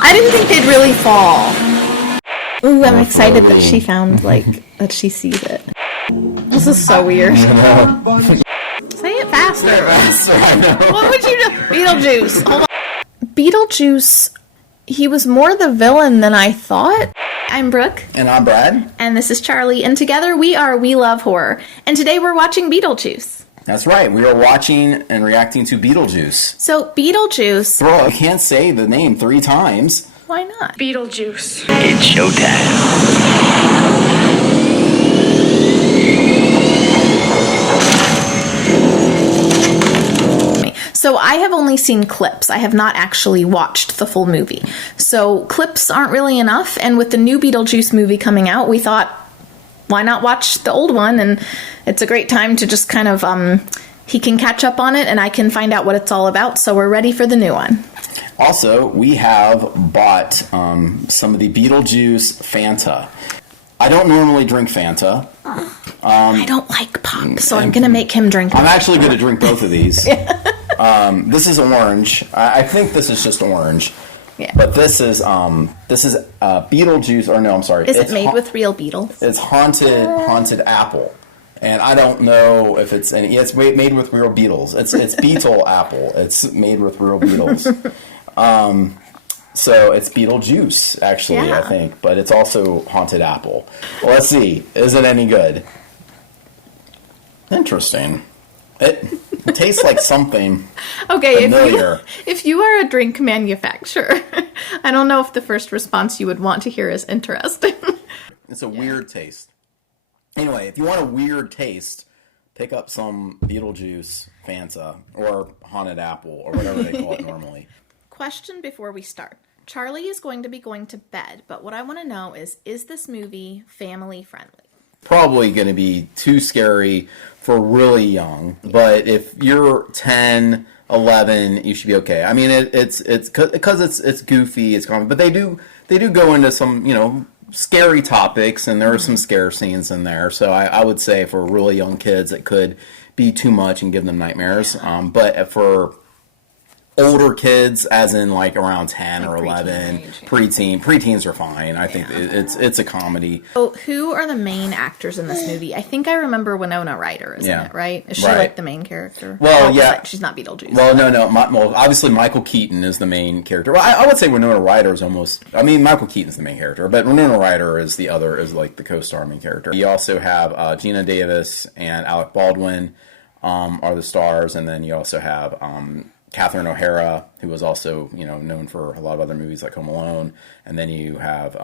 I didn't think they'd really fall. Ooh, I'm excited that she found, that she sees it. This is so weird. Say it faster. What would you do? Beetlejuice. Hold on. Beetlejuice, he was more the villain than I thought. I'm Brooke. And I'm Brad. And this is Charlie. And together we love horror. And today we're watching Beetlejuice. That's right. We are watching and reacting to Beetlejuice. So, Beetlejuice... Bro, I can't say the name 3 times. Why not? Beetlejuice. It's showtime. So I have only seen clips. I have not actually watched the full movie. So clips aren't really enough, and with the new Beetlejuice movie coming out, we thought, why not watch the old one? And it's a great time to just kind of, he can catch up on it, and I can find out what it's all about, so we're ready for the new one. Also, we have bought some of the Beetlejuice Fanta. I don't normally drink Fanta. I don't like pop, so I'm going to make him drink it. I'm actually going to drink both of these. This is orange. I think this is just orange. Yeah. But this is Beetlejuice, or no, I'm sorry. Is it made with real beetles? It's haunted apple. And I don't know if it's any. It's made with real beetles. It's beetle apple. It's made with real beetles. So it's Beetlejuice, actually, yeah. I think. But it's also haunted apple. Well, let's see. Is it any good? Interesting. It tastes like something familiar. If you are a drink manufacturer, I don't know if the first response you would want to hear is interesting. It's a weird taste. Anyway, if you want a weird taste, pick up some Beetlejuice Fanta or haunted apple or whatever they call it normally. Question before we start. Charlie is going to be going to bed, but what I want to know is this movie family friendly? Probably going to be too scary for really young, but if you're 10, 11, you should be okay. I mean, it's because it's goofy, it's comic, but they do go into some, scary topics, and there are some scare scenes in there. So I would say for really young kids, it could be too much and give them nightmares. But for older kids, as in like around 10 or 11, preteens are fine. I think it's a comedy. So who are the main actors in this movie? I think I remember Winona Ryder, isn't it, right? Is she like the main character? Well, yeah. She's not Beetlejuice. Well, no. Well, obviously Michael Keaton is the main character. Well, I would say Winona Ryder is almost... I mean, Michael Keaton's the main character, but Winona Ryder is like the co-star main character. You also have Geena Davis and Alec Baldwin are the stars, and then you also have... Catherine O'Hara, who was also, known for a lot of other movies like Home Alone, and then you have,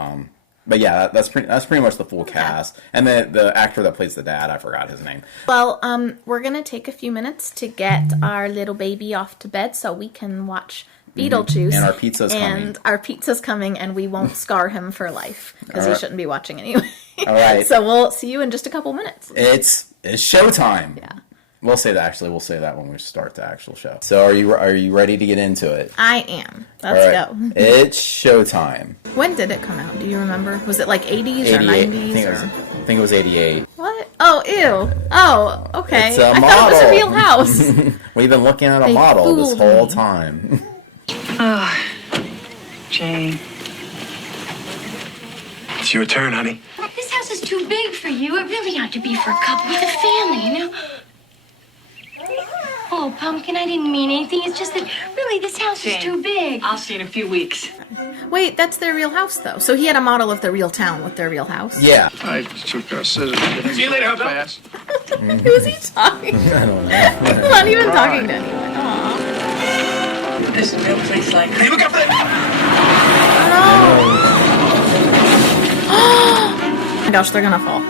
but yeah, that's pretty much the full cast. And the actor that plays the dad, I forgot his name. Well, we're gonna take a few minutes to get our little baby off to bed so we can watch Beetlejuice. And our pizza's coming. And our pizza's coming, and we won't scar him for life because he shouldn't be watching anyway. All right. So we'll see you in just a couple minutes. It's showtime. Yeah. We'll say that when we start the actual show. So are you ready to get into it? I am. Let's go. It's showtime. When did it come out? Do you remember? Was it like 80s or 90s? I think it was 88. What? Oh, ew. Oh, okay. It's a model. I thought it was a real house. We've been looking at a model this whole time. Jane. It's your turn, honey. This house is too big for you. It really ought to be for a couple with a family, Oh, Pumpkin, I didn't mean anything. It's just that, really, this house is too big. I'll see you in a few weeks. Wait, that's their real house, though. So he had a model of the real town with their real house? Yeah. I took scissors. See you later, fast. Who's he talking to? I don't know. He's not even talking to anyone. Aww. This is a real place like... Hey, look out for that! Oh my gosh, they're gonna fall.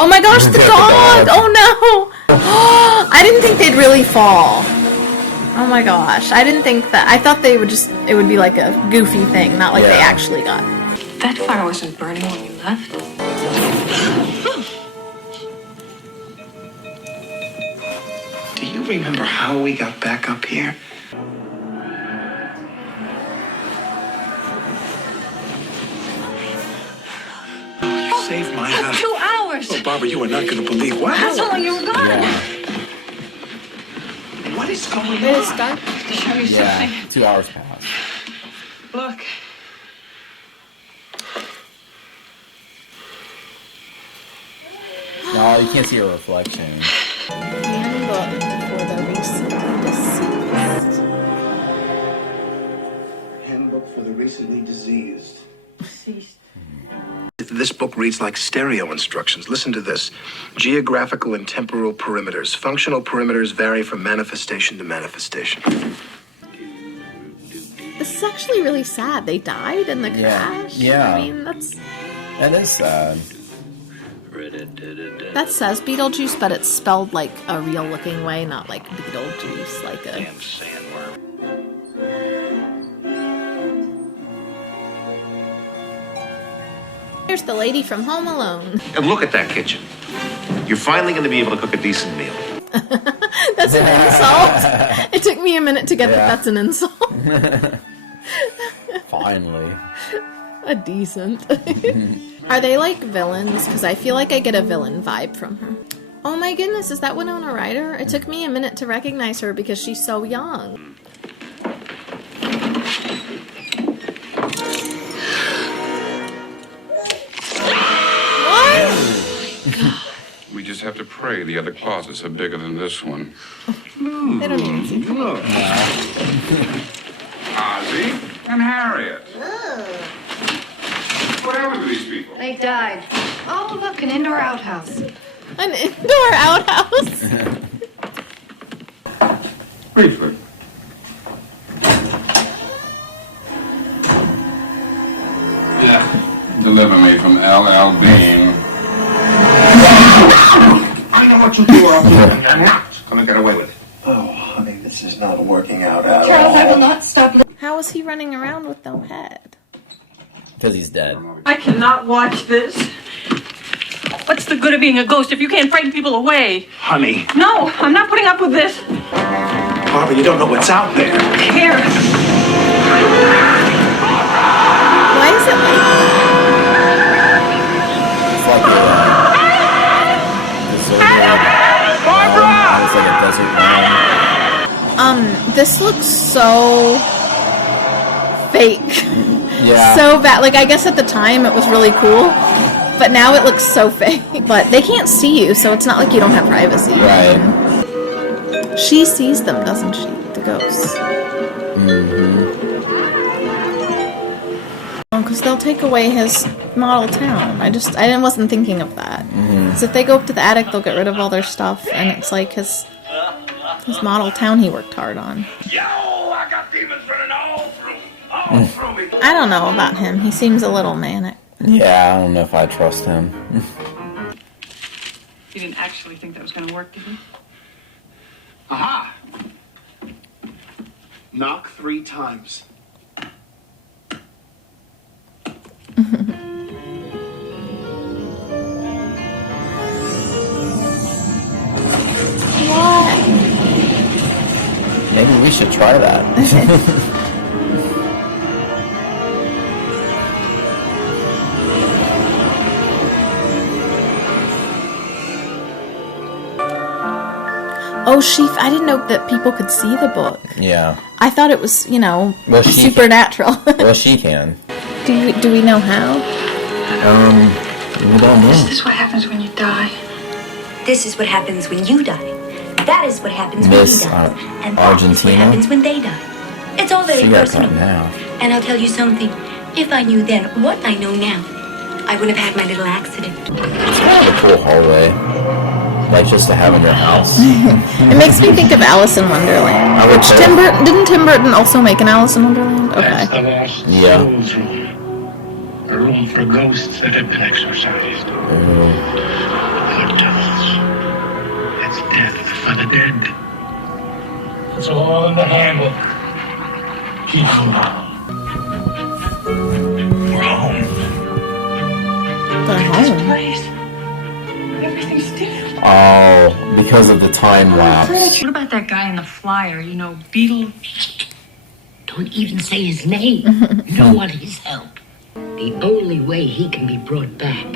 Oh my gosh, the dog! Oh no! I didn't think they'd really fall. Oh my gosh, I didn't think that. I thought it would be like a goofy thing, not like they actually got. That fire wasn't burning when you left. Do you remember how we got back up here? You saved my house. 2 hours. Oh, Barbara, you are not going to believe what? That's how long you were gone. What is going on? It is dark. To show you something. 2 hours passed. Look. No, you can't see her reflection. Handbook for the recently deceased. Handbook for the recently diseased. Deceased. This book reads like stereo instructions. Listen to this. Geographical and temporal perimeters. Functional perimeters vary from manifestation to manifestation. This is actually really sad. They died in the crash. Yeah. I mean, That is sad. that says Beetlejuice, but it's spelled like a real looking way, not like Beetlejuice, like a. Damn sandworm. Here's the lady from Home Alone. And look at that kitchen. You're finally going to be able to cook a decent meal. That's an insult. It took me a minute to get that that's an insult. Finally. A decent. Are they like villains? Because I feel like I get a villain vibe from her. Oh my goodness, is that Winona Ryder? It took me a minute to recognize her because she's so young. We just have to pray the other closets are bigger than this one. They don't even see. Ozzy and Harriet. What happened to these people? They died. Oh, look, an indoor outhouse. An indoor outhouse. Briefly. Yeah. Deliver me from L.L. Bean. I know what you do, Arthur, and you're not going to get away with it. Oh, honey, this is not working out at Charles, I all. will not stop. How is he running around with no head? Because he's dead. I cannot watch this. What's the good of being a ghost if you can't frighten people away? Honey, No, I'm not putting up with this. Barbara, you don't know what's out there. Here. Why is it like? It's like Barbara! It's like a desert land. This looks so fake. Yeah. So bad. Like, I guess at the time it was really cool, but now it looks so fake. But they can't see you, so it's not like you don't have privacy. Right. She sees them, doesn't she? The ghosts. Because they'll take away his model town. I wasn't thinking of that. So if they go up to the attic, they'll get rid of all their stuff, and it's like his model town he worked hard on. Yo, I got demons running all through me. I don't know about him. He seems a little manic. Yeah, I don't know if I trust him. You didn't actually think that was going to work, did you? Aha! Knock 3 times. What? Maybe we should try that. Oh, I didn't know that people could see the book. Yeah. I thought it was, Well, she supernatural. Well, she can. Do we know how? We don't know. Is this what happens when you die? This is what happens when you die. That is what happens when Miss he dies. And that is what Argentina? happens when they die. It's all very She got personal. cut now. And I'll tell you something. If I knew then what I know now, I wouldn't have had my little accident. It's kind of a cool hallway. Like just to have in your house. It makes me think of Alice in Wonderland. I would Which say- didn't Tim Burton also make an Alice in Wonderland? That's Okay. the lost Yeah. souls room. A room for ghosts that have been exorcised. Or devils. It's death for the dead. It's all in the handbook. Keep them out. We're home. They're home. Place. Everything's different. Oh, because of the time lapse. What about that guy in the flyer? You know, Beetle. Don't even say his name. You don't want his help. The only way he can be brought back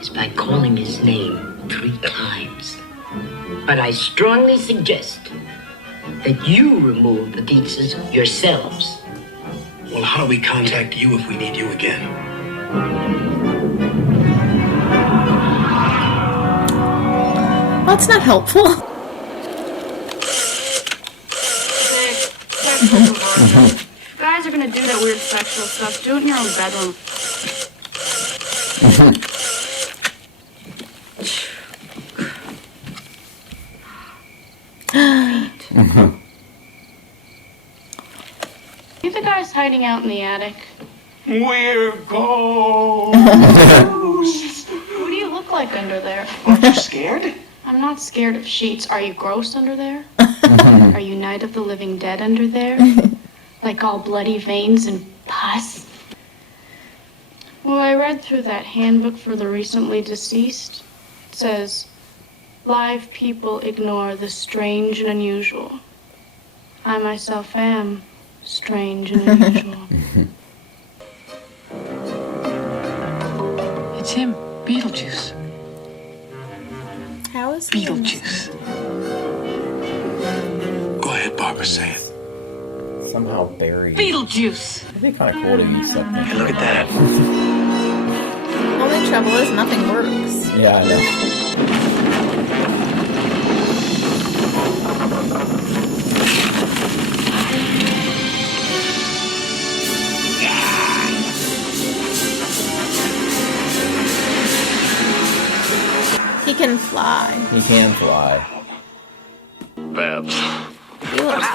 is by calling his name 3 times. But I strongly suggest that you remove the pizzas yourselves. Well, how do we contact you if we need you again? That's not helpful. If you guys are gonna do that weird sexual stuff, do it in your own bedroom. You the guys hiding out in the attic? We're ghosts. What do you look like under there? Aren't you scared? I'm not scared of sheets. Are you gross under there? Are you Night of the Living Dead under there? Like all bloody veins and pus? Well, I read through that handbook for the recently deceased. It says, live people ignore the strange and unusual. I myself am strange and unusual. It's him, Beetlejuice. How is Beetlejuice. Go ahead, Barbara, say it. Somehow buried. Beetlejuice. It'd be kind of cool to use something. Hey, look at that. Only trouble is nothing works. Yeah, I know. He can fly. He can fly. Babs. He looks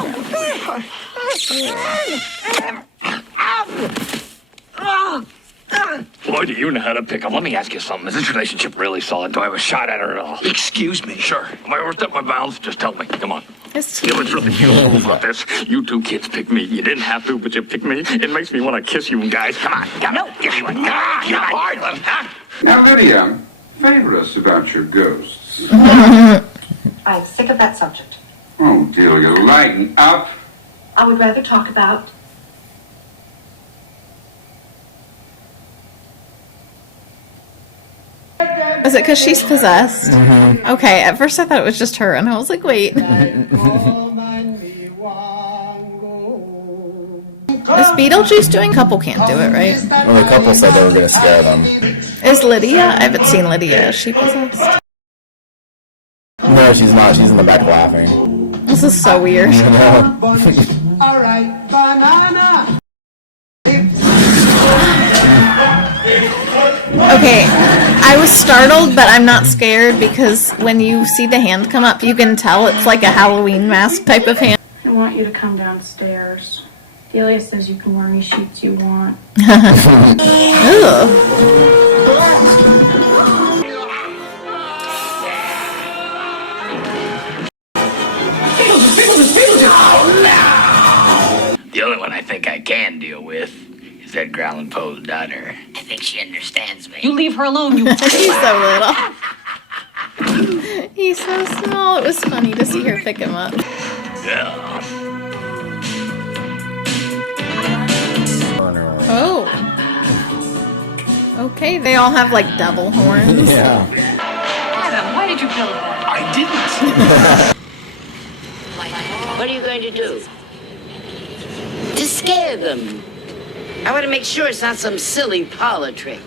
Boy, do you know how to pick up. Let me ask you something. Is this relationship really solid? Do I have a shot at her at all? Excuse me. Sure. Am I overstepped my bounds? Just tell me. Come on. His You know what's really beautiful about this? You two kids picked me. You didn't have to, but you picked me. It makes me want to kiss you guys. Come on. Come on. Give me one. Come on. Come on. Huh? Now, Lydia, favor us about your ghosts. I'm sick of that subject. Oh, Delia, lighten up. I would rather talk about Is it because she's possessed? Okay, at first I thought it was just her, and I was like, wait. This Beetlejuice doing? Couple can't do it, right? Well, the couple said they were going to scare them. Is Lydia? I haven't seen Lydia. Is she possessed? No, she's not. She's in the back laughing. This is so weird. Alright, banana. Okay, I was startled, but I'm not scared because when you see the hand come up, you can tell it's like a Halloween mask type of hand. I want you to come downstairs. Delia says you can wear any sheets you want. Ugh. The only one I think I can deal with is that growling Poe's daughter. I think she understands me. You leave her alone, you. He's so little. He's so small. It was funny to see her pick him up. Yeah. Oh. Okay, they all have like devil horns. Yeah. Adam, why did you build that? I didn't. What are you going to do? To scare them. I want to make sure it's not some silly parlor trick.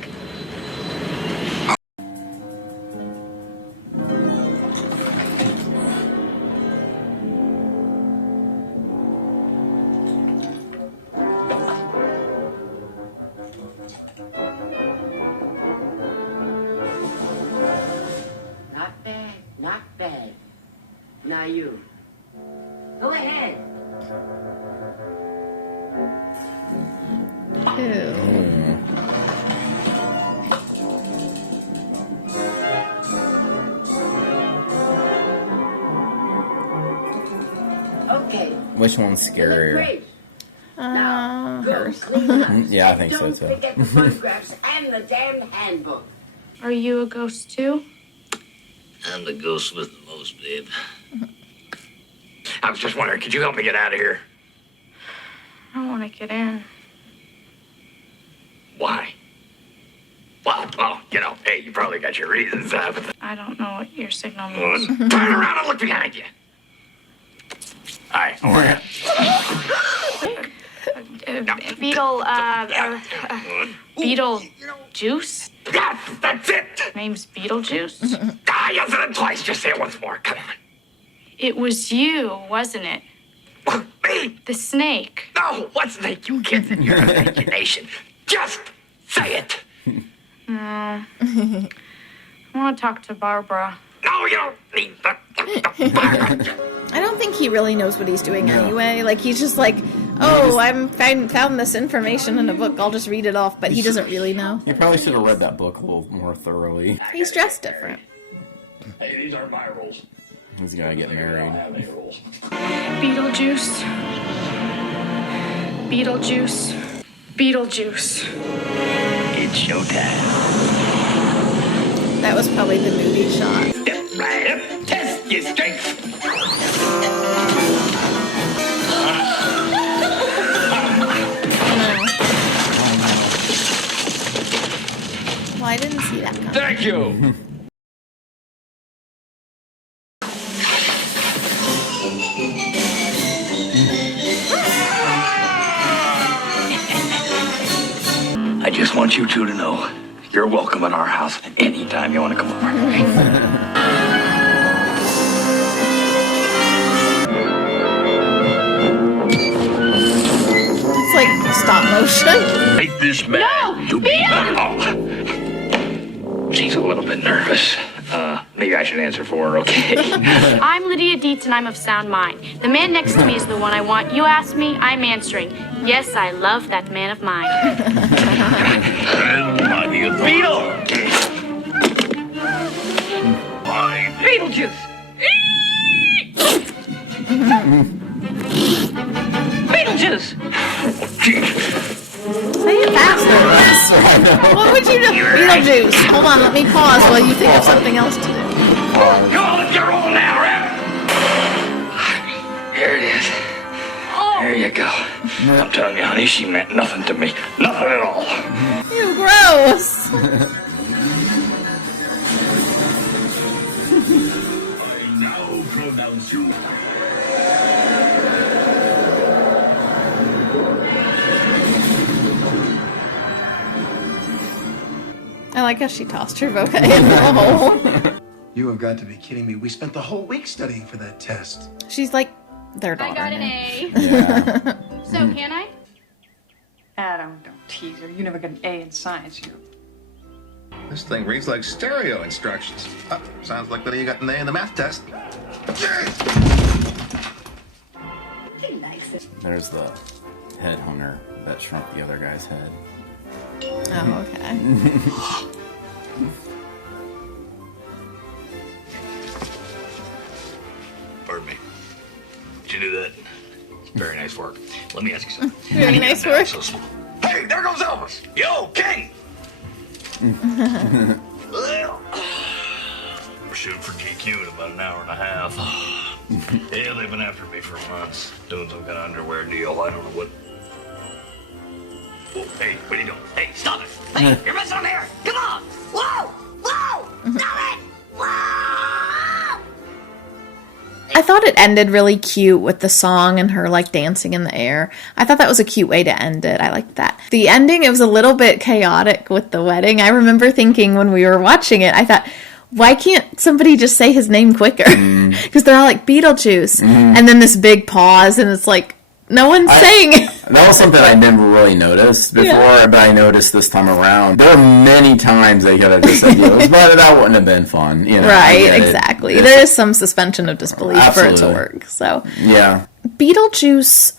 Not bad, not bad. Now you. Go ahead. Ew. Okay. Which one's scarier? Great. Now, go Hers. clean house. Yeah, I think so, Don't too. forget the photographs and the damn handbook. Are you a ghost too? I'm the ghost with the most, babe. I was just wondering, could you help me get out of here? I don't want to get in. Why? Well, hey, you probably got your reasons, but I don't know what your signal means. turn around and look behind you. Hi, over here. Beetlejuice? Yes, that's it. Name's Beetlejuice? You said it twice. Just say it once more. Come on. It was you, wasn't it? Me? The snake. No, what snake? You kids in your imagination. Just say it. I want to talk to Barbara. No, you don't need that. I don't think he really knows what he's doing anyway. Like, he's just like, oh, found this information in a book, I'll just read it off, but he doesn't really know. You probably should have read that book a little more thoroughly. He's dressed different. Hey, these are my rules. He's gonna get married. Beetlejuice. Beetlejuice. Beetlejuice. It's showtime. That was probably the movie shot. Step right up. Test your strength. Well, I didn't see that coming. Thank you. I just want you two to know you're welcome at our house anytime you want to come over. It's like stop motion. Make this man to be. She's a little bit nervous. Maybe I should answer for her, okay? I'm Lydia Dietz and I'm of sound mind. The man next to me is the one I want. You ask me, I'm answering. Yes, I love that man of mine. And by the Beetle! By Beetlejuice! Beetlejuice! Say it faster. What would you do? Beetlejuice. Hold on, let me pause while you think of something else to do. Come on, let's get rolling now, Rap! Here it is. There you go. I'm telling you, honey, she meant nothing to me. Nothing at all. Ew, gross. I now pronounce you. I like how she tossed her vote in the hole. You have got to be kidding me. We spent the whole week studying for that test. She's like their daughter. I got an now. A. Yeah. So, can I? Adam, don't tease her. You never got an A in science, you. This thing reads like stereo instructions. Sounds like that you got an A in the math test. He likes it. There's the headhunter that shrunk the other guy's head. Oh, okay. Pardon me. Did you do that? Very nice work. Let me ask you something. Very nice work. So small. Hey, there goes Elvis. Yo, King. We're shooting for GQ in about an hour and a half. Yeah, they've been after me for months, doing some kind of underwear deal. I don't know what. Whoa, hey, what are you doing? Hey, stop it! Hey, you're messing on air! Come on! Whoa! Whoa! Stop it! Whoa! I thought it ended really cute with the song and her like dancing in the air. I thought that was a cute way to end it. I liked that. The ending, it was a little bit chaotic with the wedding. I remember thinking when we were watching it, I thought, why can't somebody just say his name quicker? Because they're all like Beetlejuice. And then this big pause and it's like, no one's saying it. That was something I never really noticed before, but I noticed this time around. There were many times they could have just said Beetlejuice, but that wouldn't have been fun. You know, Right, exactly. There is some suspension of disbelief for it to work. So yeah. Beetlejuice,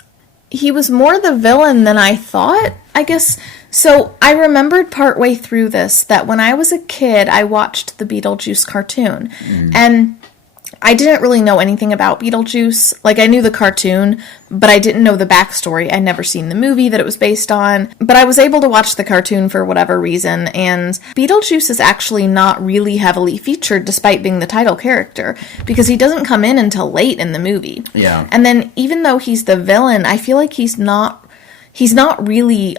he was more the villain than I thought, I guess. So I remembered partway through this that when I was a kid, I watched the Beetlejuice cartoon. And I didn't really know anything about Beetlejuice. Like, I knew the cartoon, but I didn't know the backstory. I'd never seen the movie that it was based on. But I was able to watch the cartoon for whatever reason, and Beetlejuice is actually not really heavily featured despite being the title character, because he doesn't come in until late in the movie. Yeah. And then even though he's the villain, I feel like he's not really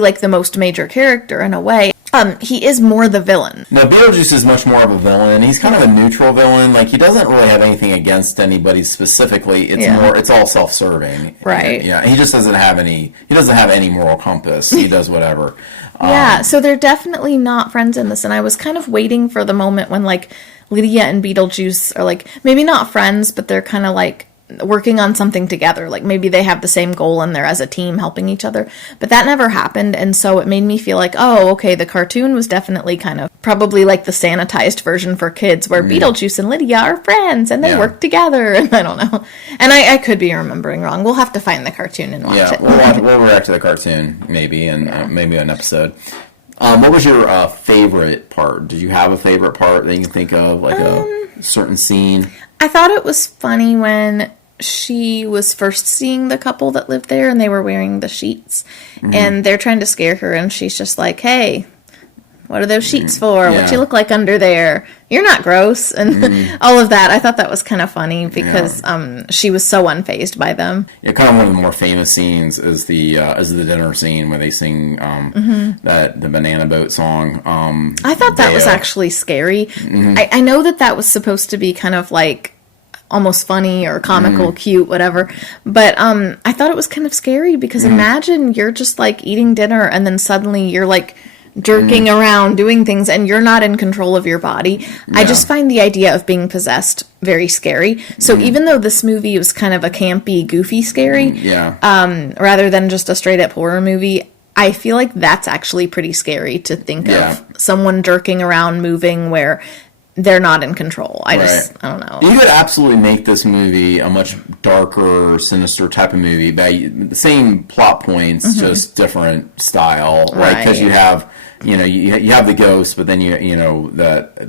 like the most major character in a way. He is more the villain. No, Beetlejuice is much more of a villain. He's kind of a neutral villain. Like, he doesn't really have anything against anybody specifically. It's all self-serving. Right. Yeah. He just doesn't have any moral compass. He does whatever. Yeah, so they're definitely not friends in this, and I was kind of waiting for the moment when, like, Lydia and Beetlejuice are, like, maybe not friends, but they're kind of, like, working on something together. Like, maybe they have the same goal and they're as a team helping each other. But that never happened, and so it made me feel like, oh, okay, the cartoon was definitely kind of probably like the sanitized version for kids, where Beetlejuice and Lydia are friends, and they work together, and I don't know. And I could be remembering wrong. We'll have to find the cartoon and watch it. We'll react to the cartoon, maybe, and maybe an episode. What was your favorite part? Did you have a favorite part that you can think of, like a certain scene? I thought it was funny when she was first seeing the couple that lived there, and they were wearing the sheets, and they're trying to scare her, and she's just like, hey, what are those sheets for? Yeah. What you look like under there? You're not gross, and all of that. I thought that was kind of funny because she was so unfazed by them. Yeah, kind of one of the more famous scenes is the dinner scene where they sing the Banana Boat song. I thought that was actually scary. I know that was supposed to be kind of like almost funny or comical, cute, whatever. But I thought it was kind of scary because imagine you're just like eating dinner and then suddenly you're like jerking around doing things and you're not in control of your body. Yeah. I just find the idea of being possessed very scary. So even though this movie was kind of a campy, goofy scary, rather than just a straight up horror movie, I feel like that's actually pretty scary to think of someone jerking around, moving where they're not in control. I don't know. You could absolutely make this movie a much darker, sinister type of movie. The same plot points, just different style. Right? Because you have, you have the ghost, but then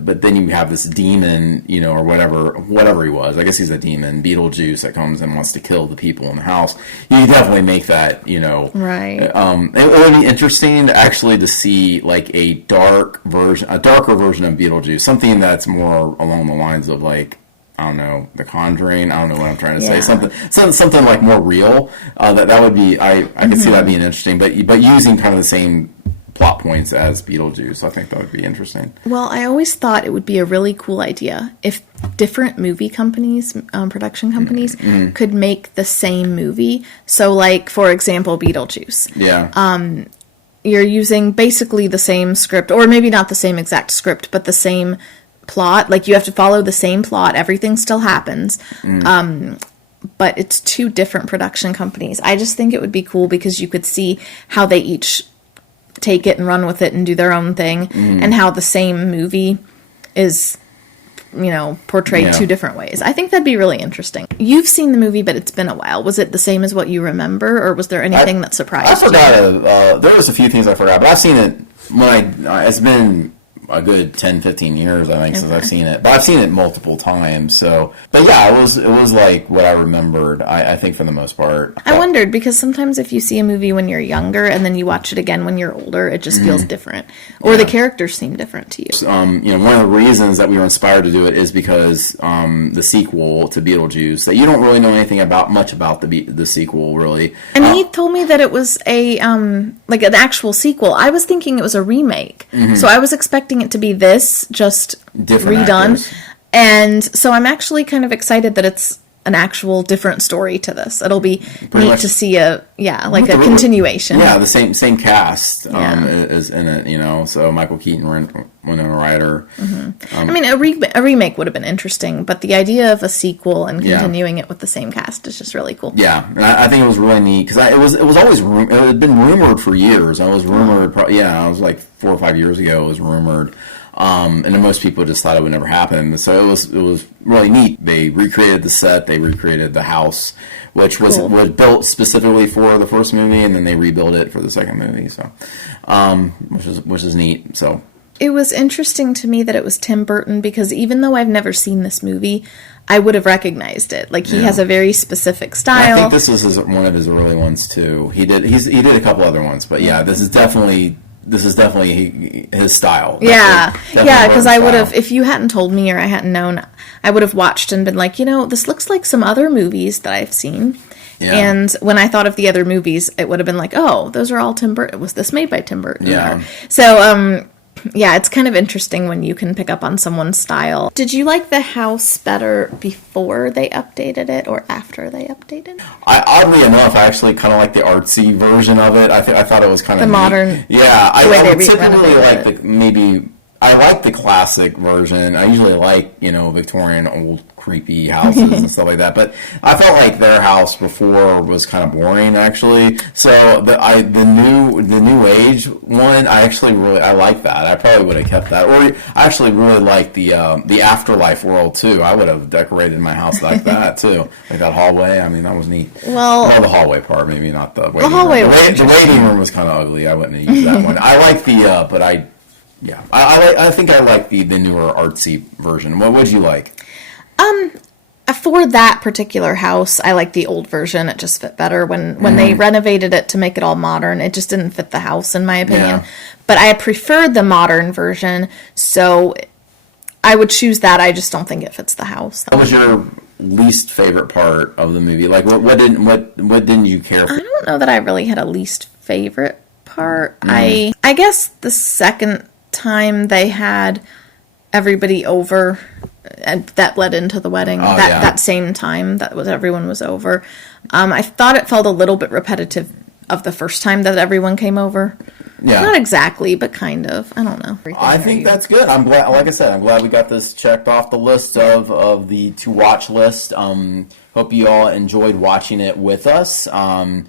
but then you have this demon, or whatever he was. I guess he's a demon, Beetlejuice, that comes and wants to kill the people in the house. You could definitely make that, Right. It would be interesting actually to see like a darker version of Beetlejuice, something that's more along the lines of like, I don't know, The Conjuring. I don't know what I'm trying to say. Something like more real. That would be. I could see that being interesting, but using kind of the same plot points as Beetlejuice. I think that would be interesting. Well, I always thought it would be a really cool idea if different movie companies, production companies, could make the same movie. So, like, for example, Beetlejuice. Yeah. You're using basically the same script, or maybe not the same exact script, but the same plot. Like, you have to follow the same plot. Everything still happens. But it's two different production companies. I just think it would be cool because you could see how they each take it and run with it and do their own thing, and how the same movie is, portrayed two different ways. I think that'd be really interesting. You've seen the movie, but it's been a while. Was it the same as what you remember, or was there anything that surprised you? I forgot. There was a few things I forgot, but I've seen it it's been a good 10, 15 years, I think, since I've seen it. But I've seen it multiple times, so... But yeah, it was like what I remembered, I think, for the most part. I wondered, because sometimes if you see a movie when you're younger, and then you watch it again when you're older, it just feels different. Or the characters seem different to you. One of the reasons that we were inspired to do it is because the sequel to Beetlejuice, that you don't really know anything much about the sequel, really. And he told me that it was like an actual sequel. I was thinking it was a remake. So I was expecting it to be this, just different redone. Actors. And so I'm actually kind of excited that it's an actual different story to this. It'll be neat to see a continuation. Yeah, the same cast is in it, so Michael Keaton, Winona Ryder. I mean, a remake would have been interesting, but the idea of a sequel and continuing it with the same cast is just really cool. Yeah, and I think it was really neat, because it was always it had been rumored for years. I was rumored, I was like 4 or 5 years ago, it was rumored. And then most people just thought it would never happen. So it was really neat. They recreated the set, they recreated the house, which was built specifically for the first movie, and then they rebuilt it for the second movie. So, which is neat. So it was interesting to me that it was Tim Burton, because even though I've never seen this movie, I would have recognized it. Like, he has a very specific style. I think this was one of his early ones too. He did a couple other ones, but this is definitely his style. Because I would have, if you hadn't told me or I hadn't known, I would have watched and been like, this looks like some other movies that I've seen. Yeah. And when I thought of the other movies, it would have been like, oh, those are all Tim Burton. Was this made by Tim Burton? Yeah. So, Yeah, it's kind of interesting when you can pick up on someone's style. Did you like the house better before they updated it or after they updated it? Oddly enough, I actually kind of like the artsy version of it. I thought it was kind of the modern. Yeah, I would typically like I like the classic version. I usually like, Victorian old creepy houses and stuff like that. But I felt like their house before was kind of boring, actually. So the new age one, I like that. I probably would have kept that. Or I actually really like the afterlife world too. I would have decorated my house like that too, like that hallway. I mean, that was neat. Well, the hallway part, maybe not the waiting room. The waiting room was kind of ugly. I wouldn't have used that one. I like the, but I. Yeah, I think I like the newer artsy version. What would you like? For that particular house, I like the old version. It just fit better. When they renovated it to make it all modern, it just didn't fit the house, in my opinion. Yeah. But I preferred the modern version, so I would choose that. I just don't think it fits the house. What was your least favorite part of the movie? Like, what didn't you care for? I don't know that I really had a least favorite part. I guess the second time they had everybody over, and that led into the wedding. That same time everyone was over. I thought it felt a little bit repetitive of the first time that everyone came over. Yeah, not exactly, but kind of. I don't know. I think that's good. I'm glad. Like I said, I'm glad we got this checked off the list of the to watch list. Hope you all enjoyed watching it with us. And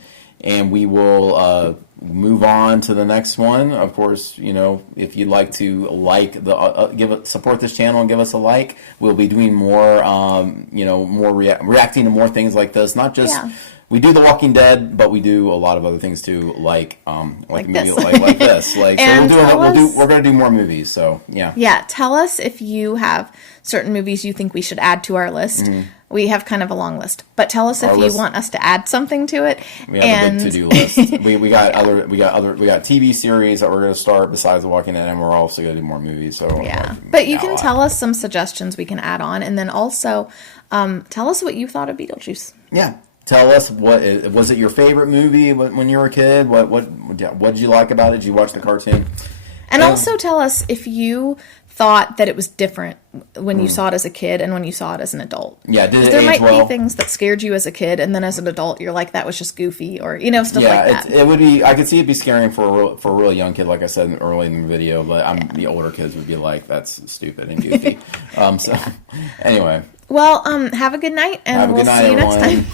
we will move on to the next one. Of course, if you'd like to support this channel and give us a like, we'll be doing more, more reacting to more things like this. Not just we do The Walking Dead, but we do a lot of other things too, like this. like this. And so we're going to do more movies. So yeah. Yeah, tell us if you have certain movies you think we should add to our list. Mm-hmm. We have kind of a long list, but tell us if you want us to add something to it. We have a big to-do list. we got TV series that we're going to start besides The Walking Dead, and we're also going to do more movies. So yeah, but you can tell us some suggestions we can add on, and then also tell us what you thought of Beetlejuice. Yeah, tell us was it your favorite movie when you were a kid? What did you like about it? Did you watch the cartoon? And also tell us if you thought that it was different when you saw it as a kid and when you saw it as an adult. Yeah, did it there age might well? be things that scared you as a kid, and then as an adult, you're like, that was just goofy, or stuff like that. It would be. I could see it be scaring for a really young kid, like I said early in the video. But the older kids would be like, that's stupid and goofy. Anyway. Well, have a good night, and we'll see you next time.